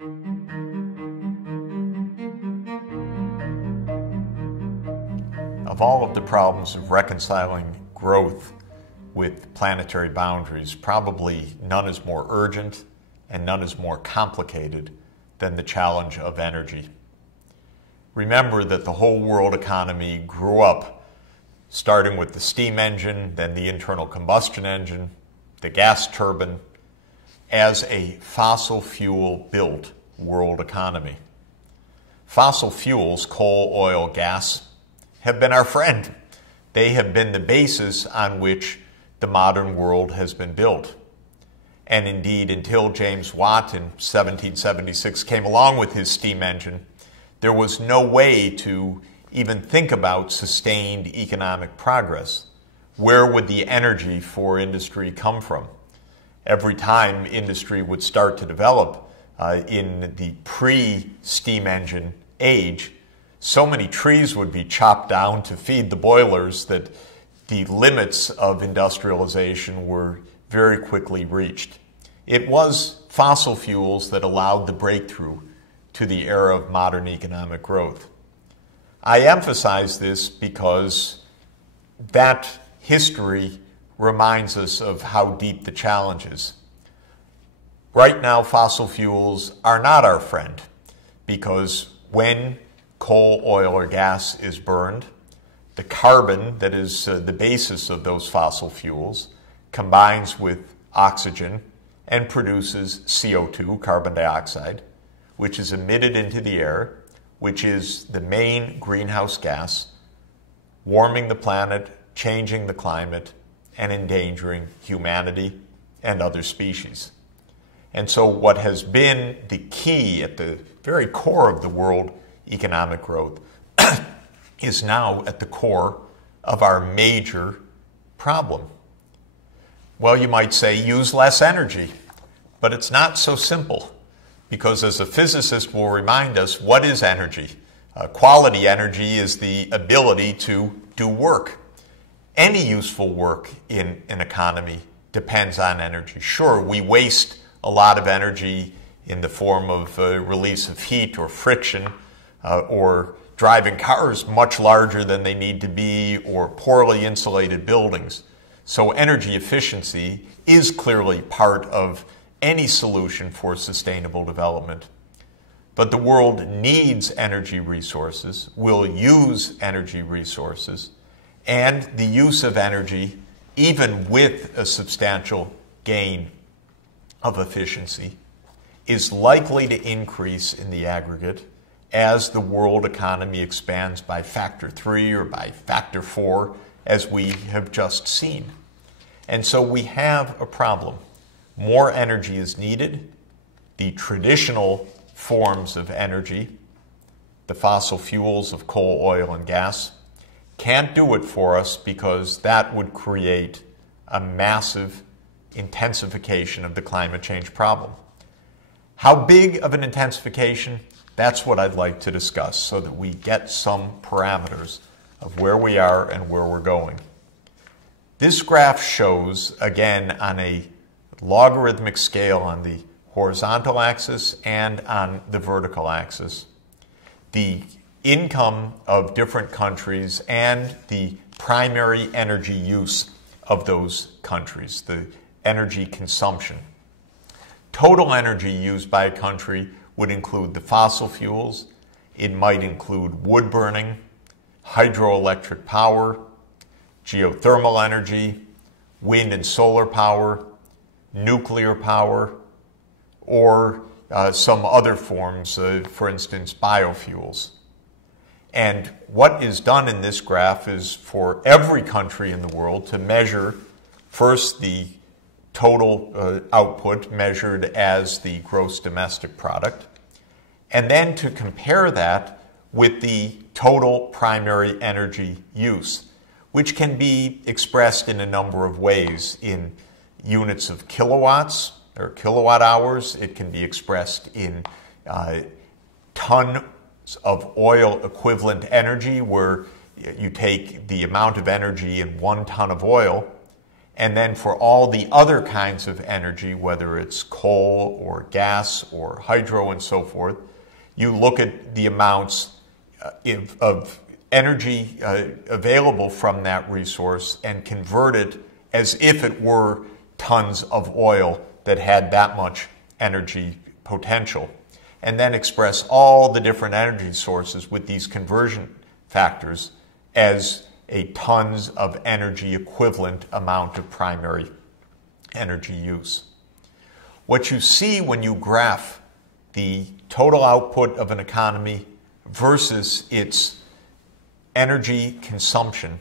Of all of the problems of reconciling growth with planetary boundaries, probably none is more urgent and none is more complicated than the challenge of energy. Remember that the whole world economy grew up starting with the steam engine, then the internal combustion engine, the gas turbine, as a fossil fuel-built world economy. Fossil fuels, coal, oil, gas, have been our friend. They have been the basis on which the modern world has been built. And indeed, until James Watt in 1776 came along with his steam engine, there was no way to even think about sustained economic progress. Where would the energy for industry come from? Every time industry would start to develop in the pre-steam engine age, so many trees would be chopped down to feed the boilers that the limits of industrialization were very quickly reached. It was fossil fuels that allowed the breakthrough to the era of modern economic growth. I emphasize this because that history reminds us of how deep the challenge is. Right now, fossil fuels are not our friend because when coal, oil, or gas is burned, the carbon that is the basis of those fossil fuels combines with oxygen and produces CO2, carbon dioxide, which is emitted into the air, which is the main greenhouse gas, warming the planet, changing the climate, and endangering humanity and other species. And so what has been the key at the very core of the world economic growth is now at the core of our major problem. Well, you might say use less energy, but it's not so simple because as a physicist will remind us, what is energy? Quality energy is the ability to do work. Any useful work in an economy depends on energy. Sure, we waste a lot of energy in the form of release of heat or friction, or driving cars much larger than they need to be, or poorly insulated buildings. So energy efficiency is clearly part of any solution for sustainable development. But the world needs energy resources, will use energy resources, and the use of energy, even with a substantial gain of efficiency, is likely to increase in the aggregate as the world economy expands by factor 3 or by factor 4, as we have just seen. And so we have a problem. More energy is needed. The traditional forms of energy, the fossil fuels of coal, oil, and gas, can't do it for us because that would create a massive intensification of the climate change problem. How big of an intensification? That's what I'd like to discuss so that we get some parameters of where we are and where we're going. This graph shows, again, on a logarithmic scale on the horizontal axis and on the vertical axis, the income of different countries and the primary energy use of those countries, the energy consumption. Total energy used by a country would include the fossil fuels. It might include wood burning, hydroelectric power, geothermal energy, wind and solar power, nuclear power, or some other forms, for instance, biofuels. And what is done in this graph is for every country in the world to measure first the total output measured as the gross domestic product, and then to compare that with the total primary energy use, which can be expressed in a number of ways in units of kilowatts or kilowatt hours. It can be expressed in tons of oil equivalent energy, where you take the amount of energy in 1 ton of oil And then for all the other kinds of energy, whether it's coal or gas or hydro and so forth, you look at the amounts of energy available from that resource and convert it as if it were tons of oil that had that much energy potential. And then express all the different energy sources with these conversion factors as a tons of energy equivalent amount of primary energy use. What you see when you graph the total output of an economy versus its energy consumption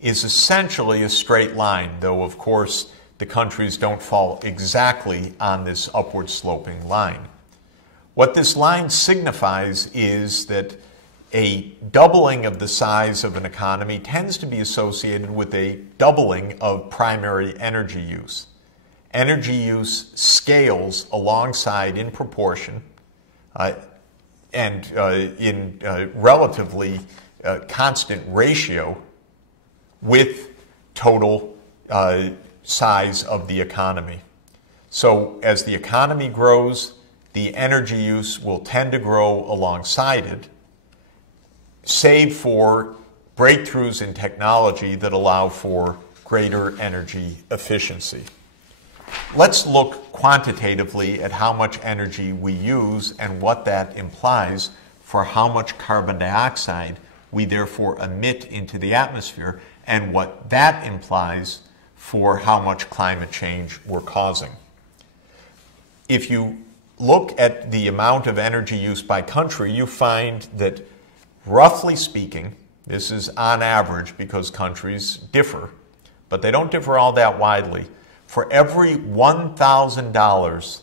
is essentially a straight line, though of course the countries don't fall exactly on this upward sloping line. What this line signifies is that a doubling of the size of an economy tends to be associated with a doubling of primary energy use. Energy use scales alongside in proportion and in relatively constant ratio with total size of the economy. So as the economy grows, the energy use will tend to grow alongside it, save for breakthroughs in technology that allow for greater energy efficiency. Let's look quantitatively at how much energy we use and what that implies for how much carbon dioxide we therefore emit into the atmosphere and what that implies for how much climate change we're causing. If you look at the amount of energy used by country, you find that roughly speaking, this is on average because countries differ, but they don't differ all that widely. For every $1,000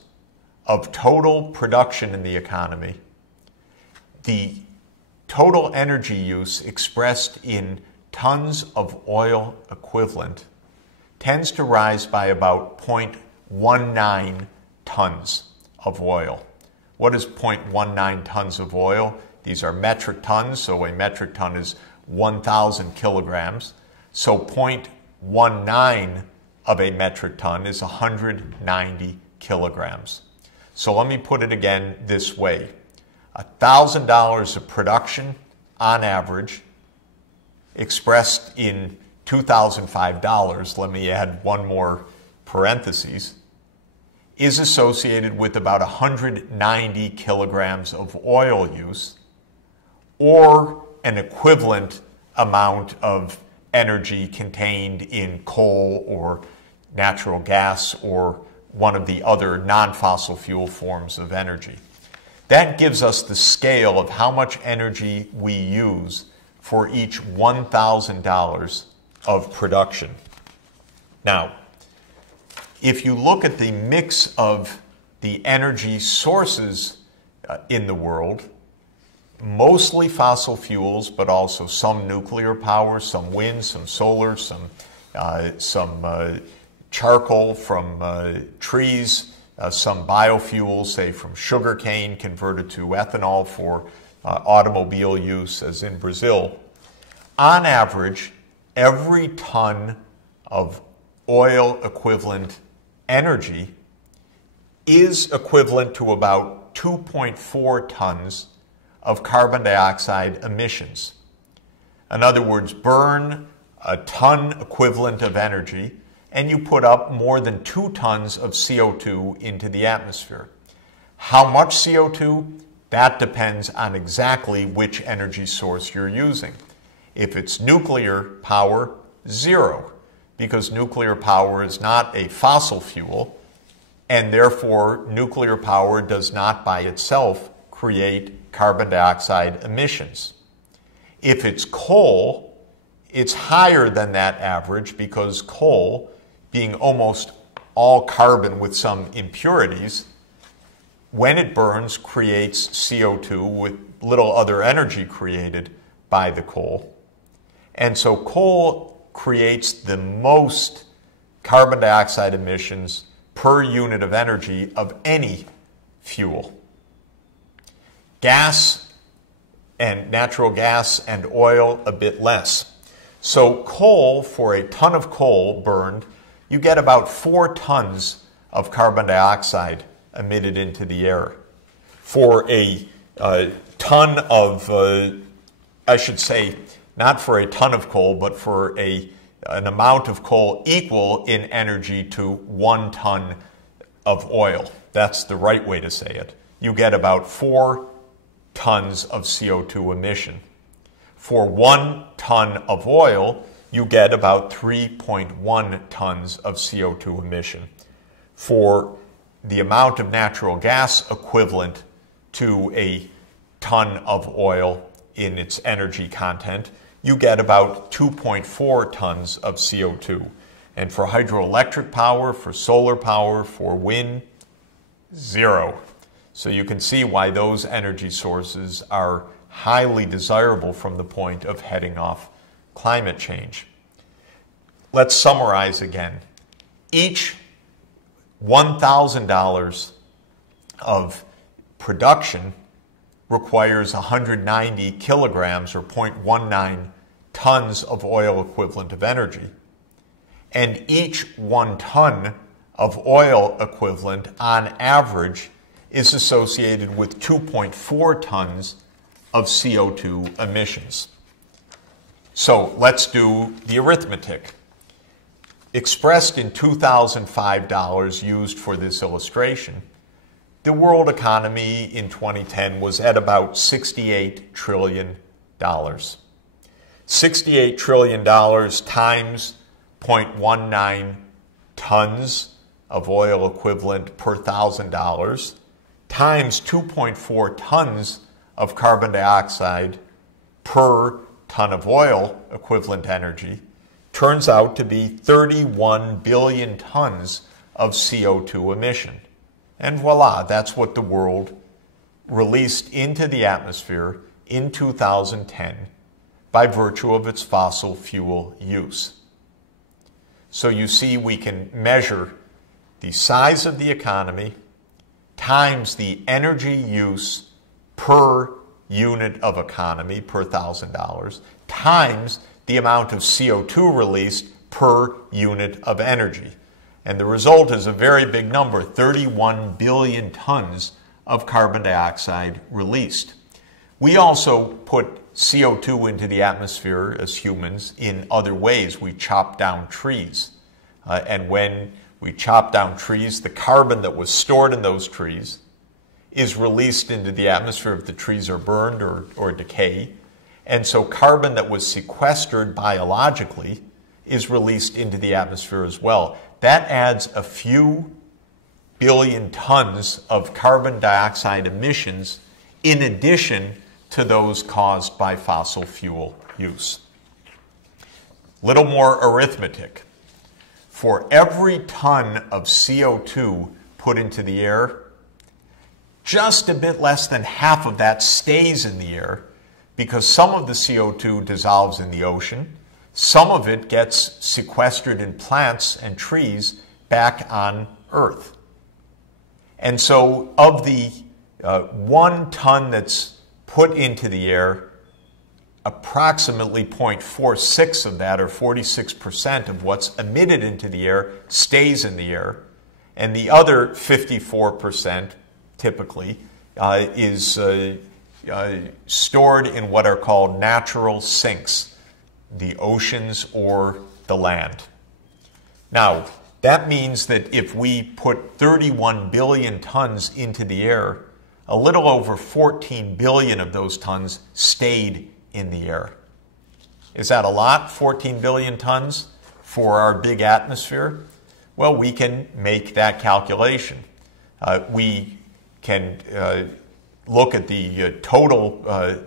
of total production in the economy, the total energy use expressed in tons of oil equivalent tends to rise by about 0.19 tons of oil. What is 0.19 tons of oil? These are metric tons, so a metric ton is 1,000 kilograms. So 0.19 of a metric ton is 190 kilograms. So let me put it again this way. $1,000 of production on average, expressed in $2,005, let me add one more parenthesis, is associated with about 190 kilograms of oil use, or an equivalent amount of energy contained in coal or natural gas or one of the other non-fossil fuel forms of energy. That gives us the scale of how much energy we use for each $1,000 of production. Now, if you look at the mix of the energy sources in the world, mostly fossil fuels, but also some nuclear power, some wind, some solar, some charcoal from trees, some biofuels, say from sugarcane converted to ethanol for automobile use, as in Brazil. On average, every ton of oil equivalent energy is equivalent to about 2.4 tons of carbon dioxide emissions. In other words, burn a ton equivalent of energy and you put up more than 2 tons of CO2 into the atmosphere. How much CO2? That depends on exactly which energy source you're using. If it's nuclear power, 0, because nuclear power is not a fossil fuel, and therefore nuclear power does not by itself create carbon dioxide emissions. If it's coal, it's higher than that average because coal, being almost all carbon with some impurities, when it burns, creates CO2 with little other energy created by the coal. And so coal creates the most carbon dioxide emissions per unit of energy of any fuel. Gas and natural gas and oil a bit less. So coal, for a ton of coal burned, you get about 4 tons of carbon dioxide emitted into the air. For a ton of, I should say, not for a ton of coal, but for an amount of coal equal in energy to 1 ton of oil. That's the right way to say it. You get about 4 tons of CO2 emission. For 1 ton of oil, you get about 3.1 tons of CO2 emission. For the amount of natural gas equivalent to a ton of oil in its energy content, you get about 2.4 tons of CO2. And for hydroelectric power, for solar power, for wind, 0. So you can see why those energy sources are highly desirable from the point of heading off climate change. Let's summarize again. Each $1,000 of production requires 190 kilograms or 0.19 tons of oil equivalent of energy. And each 1 ton of oil equivalent on average is associated with 2.4 tons of CO2 emissions. So let's do the arithmetic. Expressed in 2005 dollars used for this illustration, the world economy in 2010 was at about $68 trillion. $68 trillion times 0.19 tons of oil equivalent per $1,000 times 2.4 tons of carbon dioxide per ton of oil equivalent energy turns out to be 31 billion tons of CO2 emission. And voila, that's what the world released into the atmosphere in 2010 by virtue of its fossil fuel use. So you see, we can measure the size of the economy times the energy use per unit of economy per $1,000 times the amount of CO2 released per unit of energy. And the result is a very big number, 31 billion tons of carbon dioxide released. We also put CO2 into the atmosphere as humans in other ways. We chop down trees. And when we chop down trees, the carbon that was stored in those trees is released into the atmosphere if the trees are burned or decay. And so carbon that was sequestered biologically is released into the atmosphere as well. That adds a few billion tons of carbon dioxide emissions in addition to those caused by fossil fuel use. Little more arithmetic. For every ton of CO2 put into the air, just a bit less than half of that stays in the air because some of the CO2 dissolves in the ocean, some of it gets sequestered in plants and trees back on Earth. And so of the 1 ton that's put into the air, approximately 0.46 of that, or 46% of what's emitted into the air, stays in the air. And the other 54% typically is stored in what are called natural sinks, the oceans or the land. Now, that means that if we put 31 billion tons into the air, a little over 14 billion of those tons stayed in the air. Is that a lot, 14 billion tons for our big atmosphere? Well, we can make that calculation. We can look at the total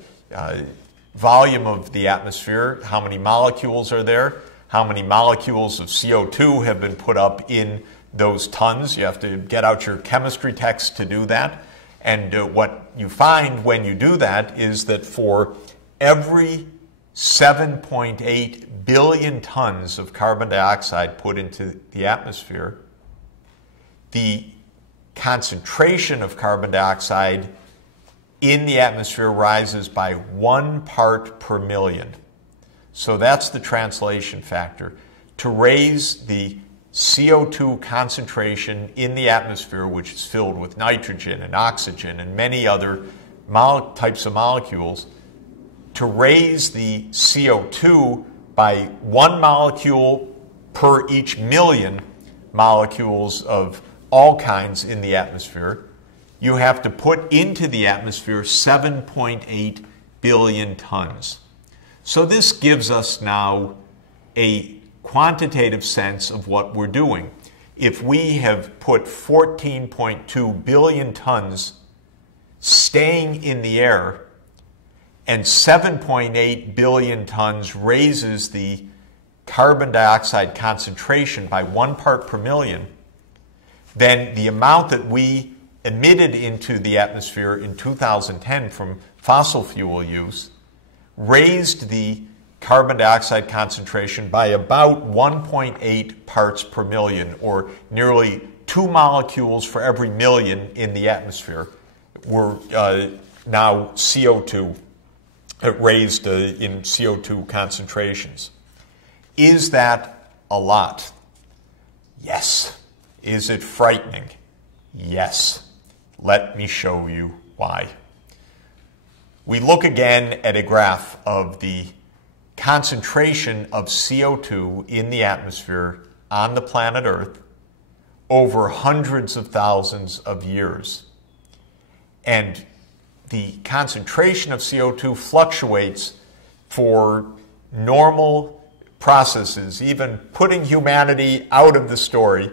volume of the atmosphere, how many molecules are there, how many molecules of CO2 have been put up in those tons. You have to get out your chemistry text to do that. And what you find when you do that is that for every 7.8 billion tons of carbon dioxide put into the atmosphere, the concentration of carbon dioxide in the atmosphere rises by 1 part per million. So that's the translation factor. To raise the CO2 concentration in the atmosphere, which is filled with nitrogen and oxygen and many other types of molecules, to raise the CO2 by 1 molecule per each million molecules of all kinds in the atmosphere, you have to put into the atmosphere 7.8 billion tons. So this gives us now a quantitative sense of what we're doing. If we have put 14.2 billion tons staying in the air, and 7.8 billion tons raises the carbon dioxide concentration by 1 part per million, then the amount that we emitted into the atmosphere in 2010 from fossil fuel use raised the carbon dioxide concentration by about 1.8 parts per million, or nearly 2 molecules for every million in the atmosphere were now CO2, raised in CO2 concentrations. Is that a lot? Yes. Is it frightening? Yes. Let me show you why. We look again at a graph of the concentration of CO2 in the atmosphere on the planet Earth over hundreds of thousands of years. And the concentration of CO2 fluctuates for normal processes, even putting humanity out of the story.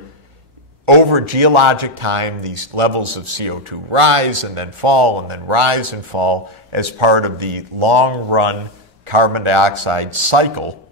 Over geologic time, these levels of CO2 rise and then fall and then rise and fall as part of the long-run carbon dioxide cycle.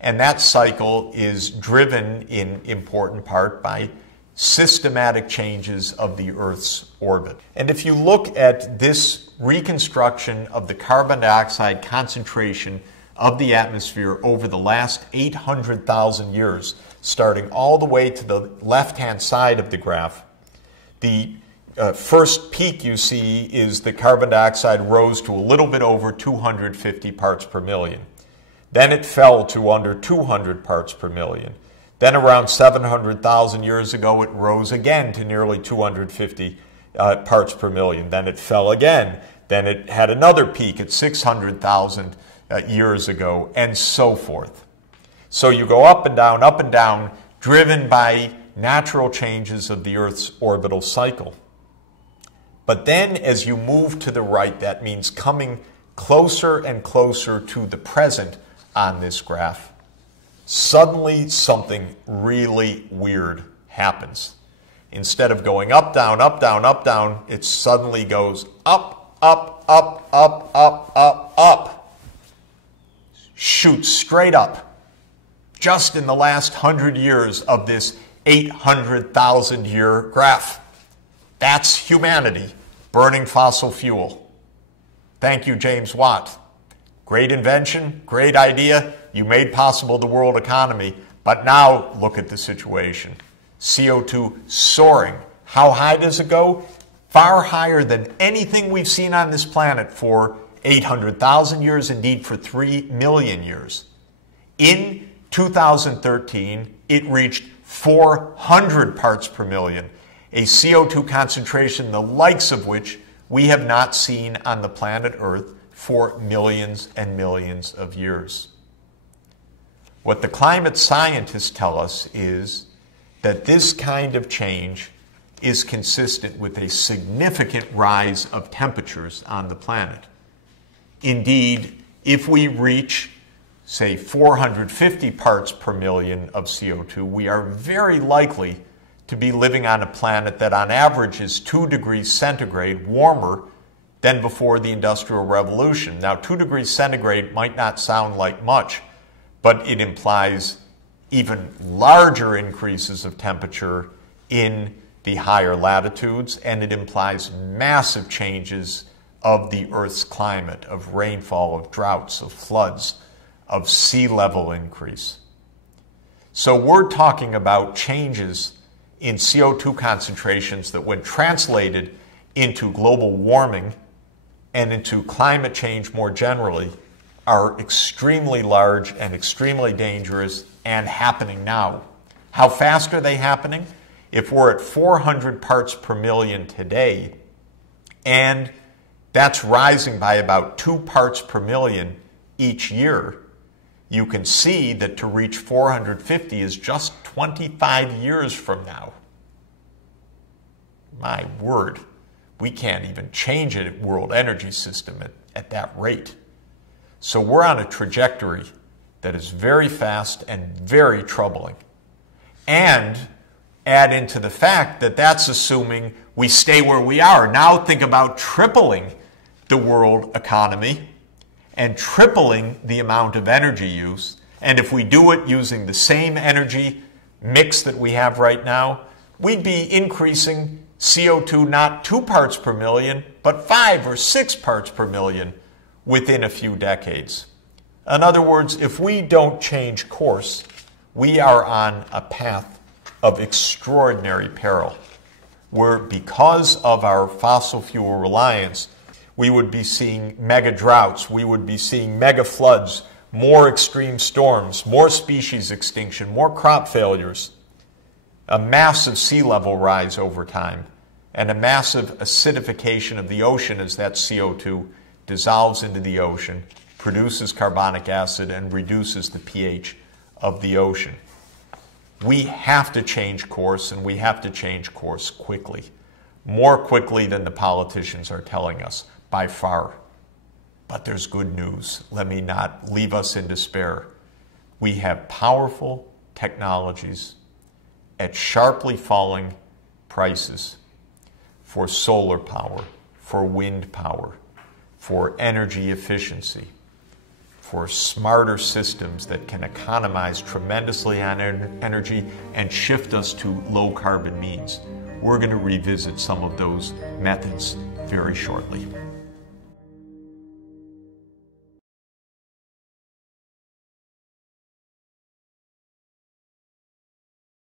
And that cycle is driven in important part by systematic changes of the Earth's orbit. And if you look at this reconstruction of the carbon dioxide concentration of the atmosphere over the last 800,000 years, starting all the way to the left-hand side of the graph, the first peak you see is the carbon dioxide rose to a little bit over 250 parts per million. Then it fell to under 200 parts per million. Then around 700,000 years ago, it rose again to nearly 250 parts per million. Then it fell again. Then it had another peak at 600,000 years ago, and so forth. So you go up and down, driven by natural changes of the Earth's orbital cycle. But then as you move to the right, that means coming closer and closer to the present on this graph, suddenly something really weird happens. Instead of going up, down, it suddenly goes up, up, up, up, up, up, up. Shoots straight up. Just in the last 100 years of this 800,000-year graph. That's humanity burning fossil fuel. Thank you, James Watt. Great invention, great idea. You made possible the world economy. But now look at the situation. CO2 soaring. How high does it go? Far higher than anything we've seen on this planet for 800,000 years, indeed for 3 million years. In 2013, it reached 400 parts per million, a CO2 concentration the likes of which we have not seen on the planet Earth for millions and millions of years. What the climate scientists tell us is that this kind of change is consistent with a significant rise of temperatures on the planet. Indeed, if we reach, say, 450 parts per million of CO2, we are very likely to be living on a planet that on average is 2 degrees centigrade warmer than before the Industrial Revolution. Now, 2 degrees centigrade might not sound like much, but it implies even larger increases of temperature in the higher latitudes, and it implies massive changes of the Earth's climate, of rainfall, of droughts, of floods, of sea level increase. So we're talking about changes in CO2 concentrations that, when translated into global warming and into climate change more generally, are extremely large and extremely dangerous and happening now. How fast are they happening? If we're at 400 parts per million today, and that's rising by about 2 parts per million each year, you can see that to reach 450 is just 25 years from now. My word, we can't even change a world energy system at that rate. So we're on a trajectory that is very fast and very troubling. And add into the fact that that's assuming we stay where we are. Now think about tripling the world economy and tripling the amount of energy use. And if we do it using the same energy mix that we have right now, we'd be increasing CO2 not 2 parts per million, but 5 or 6 parts per million within a few decades. In other words, if we don't change course, we are on a path of extraordinary peril, where because of our fossil fuel reliance, we would be seeing mega droughts, we would be seeing mega floods, more extreme storms, more species extinction, more crop failures, a massive sea level rise over time, and a massive acidification of the ocean as that CO2 dissolves into the ocean, produces carbonic acid, and reduces the pH of the ocean. We have to change course, and we have to change course quickly. More quickly than the politicians are telling us, by far. But there's good news. Let me not leave us in despair. We have powerful technologies at sharply falling prices for solar power, for wind power, for energy efficiency, for smarter systems that can economize tremendously on energy and shift us to low carbon means. We're going to revisit some of those methods very shortly.